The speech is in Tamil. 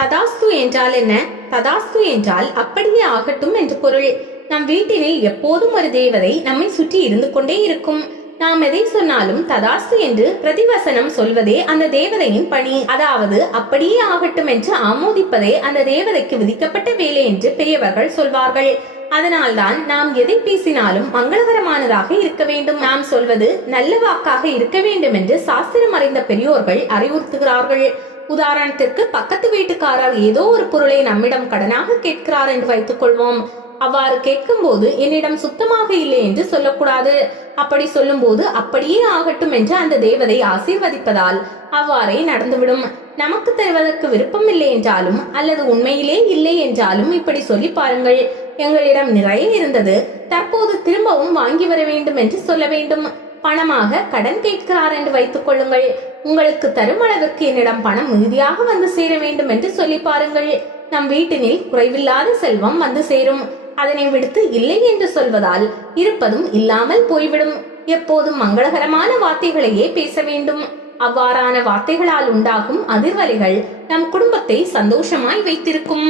ததாஸ்து என்றால் என்ன? ததாஸ்து என்றால் அப்படியே ஆகட்டும் என்று பொருள். நம் வீட்டினில் எப்போதும் ஒரு தேவதை நம்மை சுற்றி இருந்து கொண்டே இருக்கும். நாம் எதை சொன்னாலும் ததாஸ்து என்று பிரதிவசனம் சொல்வதே அந்த தேவதையின் பணி. அதாவது அப்படியே ஆகட்டும் என்று ஆமோதிப்பதே அந்த தேவதைக்கு விதிக்கப்பட்ட வேலை என்று பெரியவர்கள் சொல்வார்கள். அதனால்தான் நாம் எதை பேசினாலும் மங்களகரமானதாக இருக்க வேண்டும், நாம் சொல்வது நல்ல வாக்காக இருக்க வேண்டும் என்று சாஸ்திரம் அறிந்த பெரியோர்கள் அறிவுறுத்துகிறார்கள். உதாரணத்திற்கு, பக்கத்து வீட்டுக்காரர் ஏதோ ஒரு பொருளை நம்மிடம் கடனாக கேட்கிறார் என்று வைத்துக் கொள்வோம். அவ்வாறு கேட்கும் போது என்னிடம் சுத்தமாக இல்லை என்று சொல்லக்கூடாது. அப்படி சொல்லும் போது அப்படியே ஆகட்டும் என்று அந்த தேவதை ஆசீர்வதிப்பதால் அவ்வாறே நடந்துவிடும். நமக்கு தருவதற்கு விருப்பம் இல்லை என்றாலும் அல்லது உண்மையிலே இல்லை என்றாலும் இப்படி சொல்லி பாருங்கள், எங்களிடம் நிறைய இருந்தது, தற்போது திரும்பவும் வாங்கி வர வேண்டும் என்று சொல்ல வேண்டும். பணமாக கடன் கேட்கிறார் என்று வைத்துக் கொள்ளுங்கள். உங்களுக்கு தரும் அளவிற்கு என்னிடம் பணம் மிகுதியாக வந்து சேர வேண்டும் என்று சொல்லி பாருங்கள். நம் வீட்டினில் குறைவில்லாத செல்வம் வந்து சேரும். அதனை விடுத்து இல்லை என்று சொல்வதால் இருப்பதும் இல்லாமல் போய்விடும். எப்போதும் மங்களகரமான வார்த்தைகளையே பேச வேண்டும். அவ்வாறான வார்த்தைகளால் உண்டாகும் அதிர்வலைகள் நம் குடும்பத்தை சந்தோஷமாய் வைத்திருக்கும்.